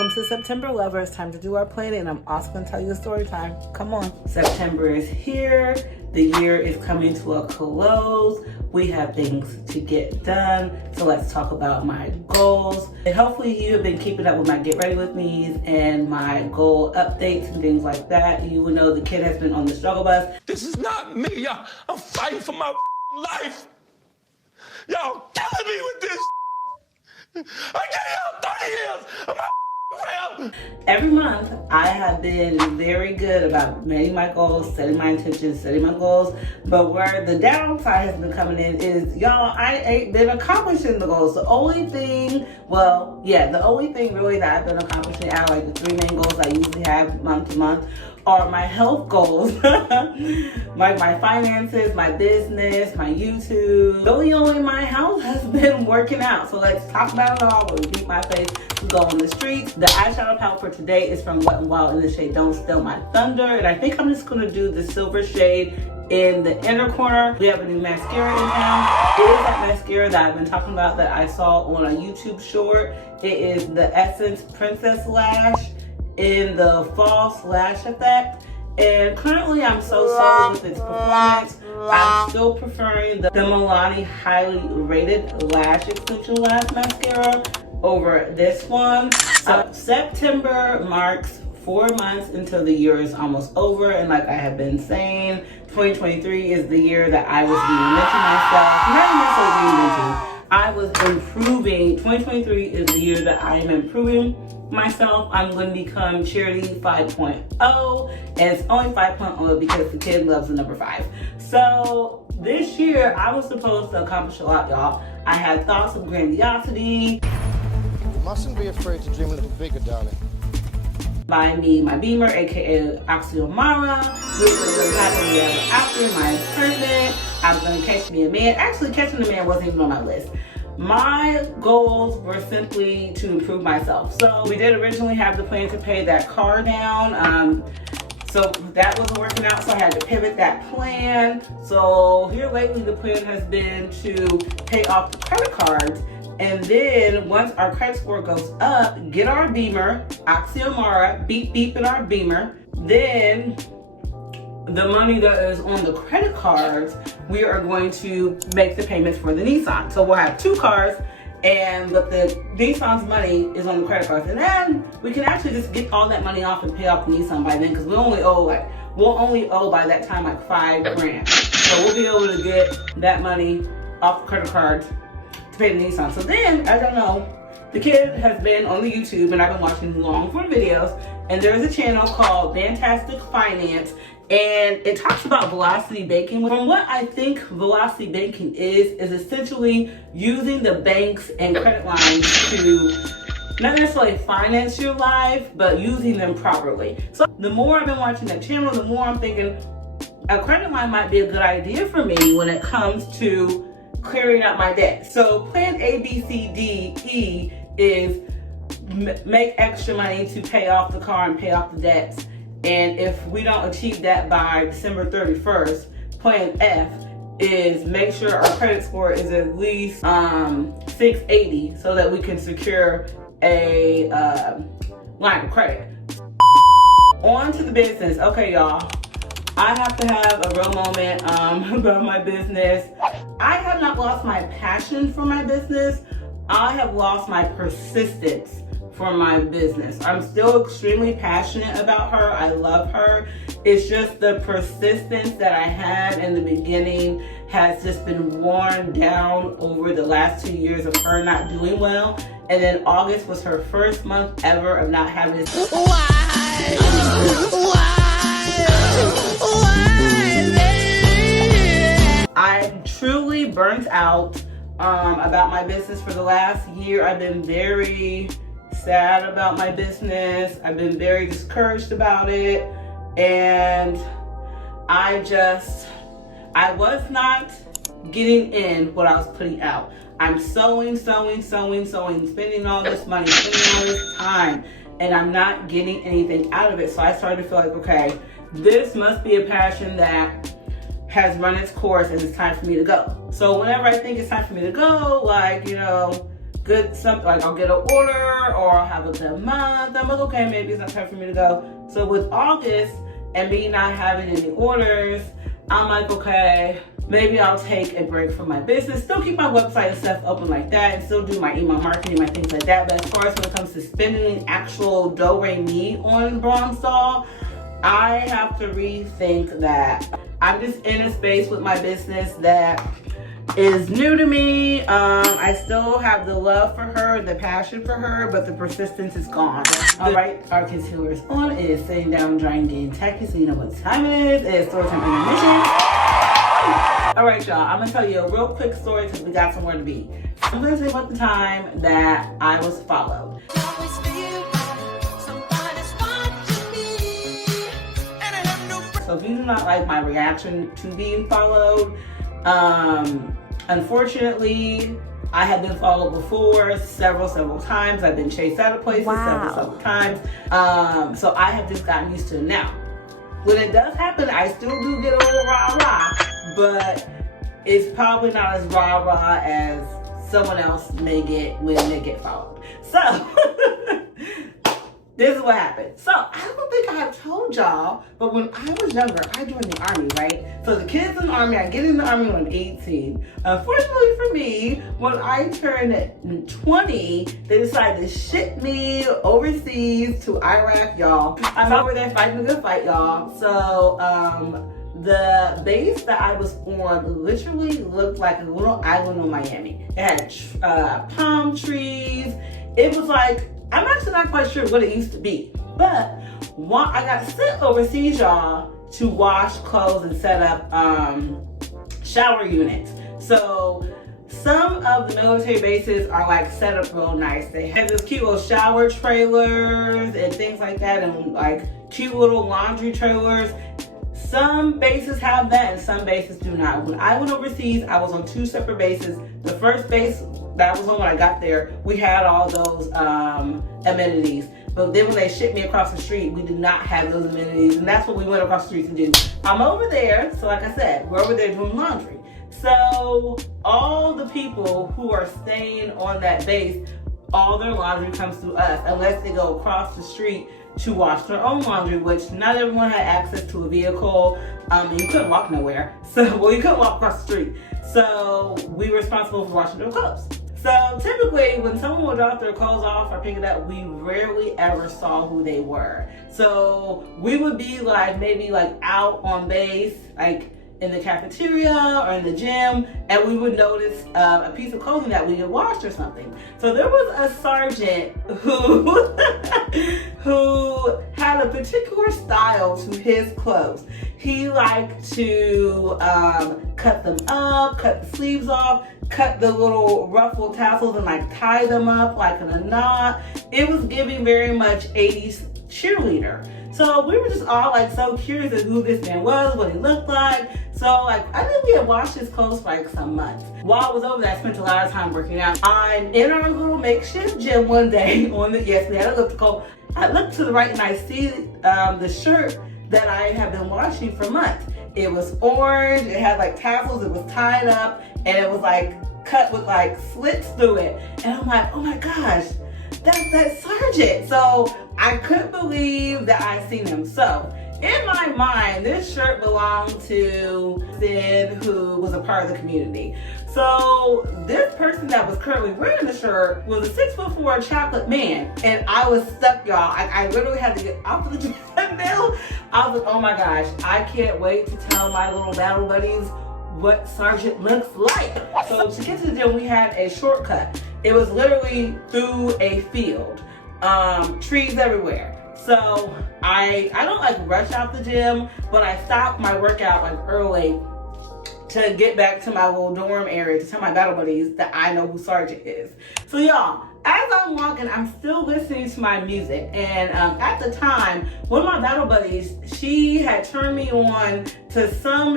Welcome to September, lover. It's time to do our planning. I'm also going to tell you a story time. Come on. September is here. The year is coming to a close. We have things to get done. So let's talk about my goals. And hopefully you have been keeping up with my get ready with me's and my goal updates and things like that. You will know the kid has been on the struggle bus. This is not me. I'm fighting for my life. Y'all killing me with this. I gave y'all 30 years of my friend. Every month, I have been very good about meeting my goals, setting my intentions, setting my goals. But where the downside has been coming in is, y'all, I ain't been accomplishing the goals. The only thing really that I've been accomplishing out of like the three main goals I usually have month to month are my health goals, like my finances, my business, my YouTube. Really only my health has been working out. So let's talk about it all. We'll keep my face to go on the streets. The eyeshadow palette for today is from Wet n Wild in the shade Don't Steal My Thunder. And I think I'm just gonna do the silver shade in the inner corner. We have a new mascara in town. It is that mascara that I've been talking about that I saw on a YouTube short. It is the Essence Princess Lash in the false lash effect. And currently I'm so sold with its performance. I'm still preferring the Milani highly rated lash extension lash mascara over this one. So September marks 4 months until the year is almost over, and like I have been saying, 2023 is the year that I was reinventing myself. Not necessarily reinventing. I was improving. 2023 is the year that I am improving myself. I'm going to become Charity 5.0, and it's only 5.0 because the kid loves the number 5. So this year I was supposed to accomplish a lot, y'all. I had thoughts of grandiosity. You mustn't be afraid to dream a little bigger, darling. Buy me my Beamer, aka Oxyomara, which was going to happen the ever after my apartment. I was going to catch me a man. Actually, catching a man wasn't even on my list. My goals were simply to improve myself. So we did originally have the plan to pay that car down. So that wasn't working out, so I had to pivot that plan. So here lately, the plan has been to pay off the credit cards. And then once our credit score goes up, get our Beamer, Oxyomara, beep beep in our Beamer. Then the money that is on the credit cards, we are going to make the payments for the Nissan. So we'll have 2 cars, but the Nissan's money is on the credit cards. And then we can actually just get all that money off and pay off the Nissan by then, because we'll only owe by that time like $5,000. So we'll be able to get that money off the credit cards to pay the Nissan. So then, as I know, the kid has been on the YouTube and I've been watching long form videos, and there's a channel called Fantastic Finance, and it talks about velocity banking. From what I think velocity banking is essentially using the banks and credit lines to not necessarily finance your life, but using them properly. So the more I've been watching that channel, the more I'm thinking a credit line might be a good idea for me when it comes to clearing out my debt. So plan A, B, C, D, E is make extra money to pay off the car and pay off the debts. And if we don't achieve that by December 31st, plan F is make sure our credit score is at least 680 so that we can secure a line of credit. On to the business. Okay, y'all. I have to have a real moment about my business. I have not lost my passion for my business. I have lost my persistence for my business. I'm still extremely passionate about her. I love her. It's just the persistence that I had in the beginning has just been worn down over the last 2 years of her not doing well. And then August was her first month ever of not having this. I'm truly burnt out about my business for the last year. I've been very sad about my business. I've been very discouraged about it. And I was not getting in what I was putting out. I'm sewing, spending all this money, spending all this time, and I'm not getting anything out of it. So I started to feel like, okay, this must be a passion that has run its course and it's time for me to go. So whenever I think it's time for me to go, like, good something, like I'll get an order or I'll have a good month. I'm like, okay, maybe it's not time for me to go. So with August and me not having any orders, I'm like, okay, maybe I'll take a break from my business, still keep my website and stuff open like that, and still do my email marketing, my things like that. But as far as when it comes to spending actual do-re-mi on Bronze Doll, I have to rethink that. I'm just in a space with my business that is new to me. I still have the love for her, the passion for her, but the persistence is gone. All right, our concealer is on. It is sitting down, drying, getting tacky, so you know what time it is. It is story time intermission. All right, y'all, I'm gonna tell you a real quick story because we got somewhere to be. I'm gonna tell you about the time that I was followed. So if you do not like my reaction to being followed, unfortunately, I have been followed before several times. I've been chased out of places several times. So I have just gotten used to it now. When it does happen, I still do get a little rah-rah, but it's probably not as rah-rah as someone else may get when they get followed. So this is what happened. So I don't think I have told y'all, but when I was younger, I joined the army, right? So the kids in the army, I get in the army when I'm 18. Unfortunately for me, when I turned 20, they decided to ship me overseas to Iraq, y'all. I'm over there fighting a good fight, y'all. So the base that I was on literally looked like a little island in Miami. It had palm trees. It was like, I'm actually not quite sure what it used to be, but I got sent overseas, y'all, to wash clothes and set up shower units. So some of the military bases are like set up real nice. They have this cute little shower trailers and things like that, and like cute little laundry trailers. Some bases have that and some bases do not. When I went overseas, I was on 2 separate bases. The first base that I was on when I got there, we had all those amenities. But then when they shipped me across the street, we did not have those amenities. And that's what we went across the streets and did. I'm over there, so like I said, we're over there doing laundry. So all the people who are staying on that base, all their laundry comes through us, unless they go across the street to wash their own laundry, which not everyone had access to a vehicle. You couldn't walk nowhere. So, well, you couldn't walk across the street. So we were responsible for washing their clothes. So typically when someone would drop their clothes off or pick it up, we rarely ever saw who they were. So we would be like, maybe like out on base, like in the cafeteria or in the gym, and we would notice a piece of clothing that we had washed or something. So there was a sergeant who had a particular style to his clothes. He liked to cut them up, cut the sleeves off, cut the little ruffled tassels and like tie them up like in a knot. It was giving very much 80s cheerleader. So we were just all like so curious of who this man was, what he looked like. So like I think we had washed his clothes for like some months. While I was over there, I spent a lot of time working out. I'm in our little makeshift gym one day on the, yes, we had elliptical. I looked to the right and I see the shirt that I have been washing for months. It was orange, it had like tassels, it was tied up, and it was like cut with like slits through it. And I'm like, oh my gosh, that's that sergeant. So I couldn't believe that I seen him. So in my mind, this shirt belonged to Sid, who was a part of the community. So this person that was currently wearing the shirt was a 6'4" chocolate man. And I was stuck, y'all. I literally had to get off of the treadmill. I was like, oh my gosh, I can't wait to tell my little battle buddies what Sergeant looks like. So to get to the gym, we had a shortcut. It was literally through a field, trees everywhere. So I don't like rush out the gym, but I stopped my workout like early to get back to my little dorm area to tell my battle buddies that I know who Sergeant is. So y'all, as I'm walking, I'm still listening to my music. And at the time, one of my battle buddies, she had turned me on to some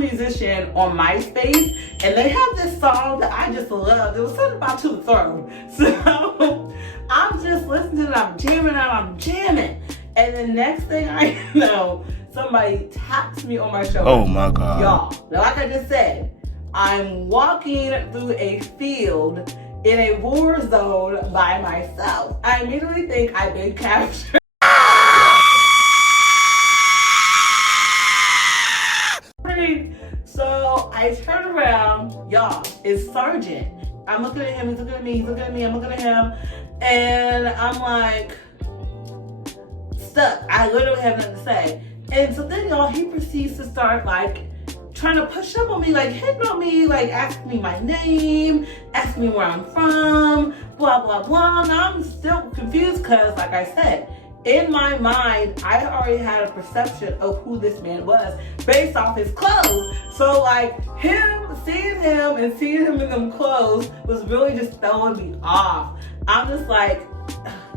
musician on MySpace. And they have this song that I just loved. It was something about To the Throne. So I'm just listening and I'm jamming. And the next thing I know, somebody taps me on my shoulder. Oh my God. Y'all, like I just said, I'm walking through a field in a war zone by myself. I immediately think I've been captured. So I turn around, y'all, it's Sergeant. I'm looking at him, he's looking at me, he's looking at me, I'm looking at him, and I'm like, stuck. I literally have nothing to say. And so then, y'all, he proceeds to start like trying to push up on me, like hitting on me, like asking me my name, asking me where I'm from, blah, blah, blah. And I'm still confused because, like I said, in my mind, I already had a perception of who this man was based off his clothes. So like seeing him and seeing him in them clothes was really just throwing me off. I'm just like,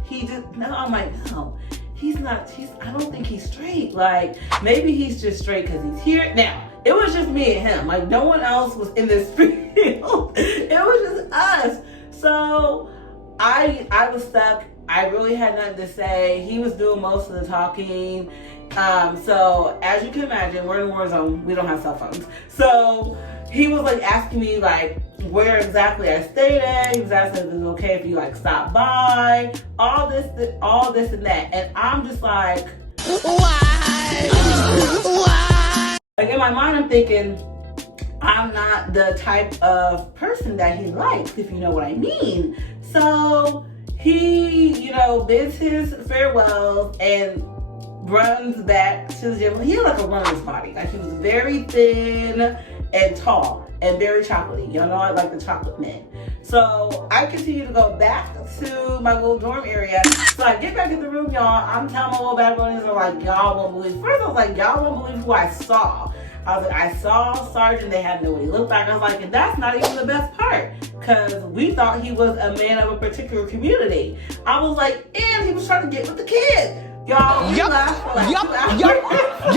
I'm like, no, I don't think he's straight. Like, maybe he's just straight because he's here. Now, it was just me and him. Like, no one else was in this field. It was just us. So I was stuck. I really had nothing to say. He was doing most of the talking. So as you can imagine, we're in a war zone. We don't have cell phones. So he was like asking me like where exactly I stayed at. He was asking if it was okay if you like stop by. All this and that. And I'm just like, why? Like in my mind, I'm thinking, I'm not the type of person that he likes, if you know what I mean. So he, bids his farewells and runs back to the gym. He had like a runner's body. Like he was very thin and tall and very chocolatey. Y'all know I like the chocolate men. So I continue to go back to my little dorm area. So I get back in the room, y'all. I'm telling my little bad boys, I'm like, y'all won't believe. First I was like, y'all won't believe who I saw. I was like, I saw Sergeant, they had no way he looked like. I was like, and that's not even the best part. Because we thought he was a man of a particular community. I was like, and he was trying to get with the kid. Y'all, we laughed for like 2 hours.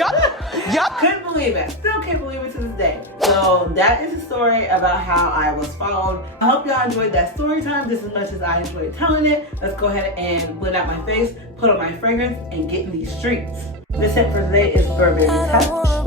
Yup. Couldn't believe it. Still can't believe it to this day. So that is the story about how I was followed. I hope y'all enjoyed that story time just as much as I enjoyed telling it. Let's go ahead and blend out my face, put on my fragrance, and get in these streets. The scent for today is Burberry Touch.